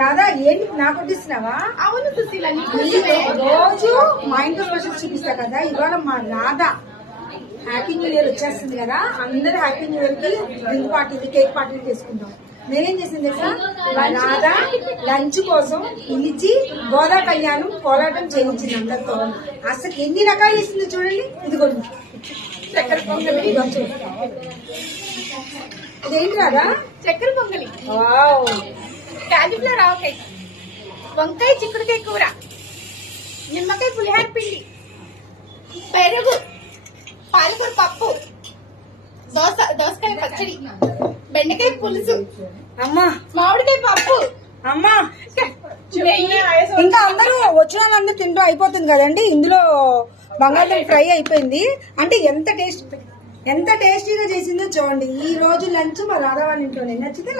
రాధా ఏంటి నాకు కొట్టిస్తున్నావా? అవును సుశీల, రోజు మా ఇంట్లో స్పెషల్ చూపిస్తా కదా, ఇవాళ మా రాధా హ్యాపీ న్యూ ఇయర్ వచ్చేస్తుంది కదా, అందరూ హ్యాపీ న్యూ ఇయర్ కి డ్రింక్ పార్టీలు కేక్ పార్టీలు చేసుకుంటాం. నేనేం చేసింది తెలుసా, రాధా లంచ్ కోసం పిలిచి గోదా కళ్యాణం కోలాటం చేయించింది అందరితో. అసలు ఎన్ని రకాలు ఇస్తుంది చూడండి. ఇదిగోండి చక్కెర పొంగలి, ఇదేంటి రాదా? చక్కెర పొంగలి, వావ్, కాలీఫ్లవర్ ఆవకాయ, వంకాయ చిక్కుడుకాయ కూర, నిమ్మకాయ పులిహార పిండి, పెరుగు, పాలకూర పప్పు, దోసకాయ పచ్చడి, బెండకాయ పులుసు, అమ్మా మామిడికాయ పప్పు, అమ్మా ఇంకా అందరూ వచ్చిన వాళ్ళందరూ తింటూ అయిపోతుంది కదండి. ఇందులో బంగాళదుంప ఫ్రై అయిపోయింది. అంటే ఎంత టేస్టీగా చేసిందో చూడండి. ఈ రోజు లంచ్ మా రాధా వాళ్ళ ఇంట్లోనే. నచ్చితే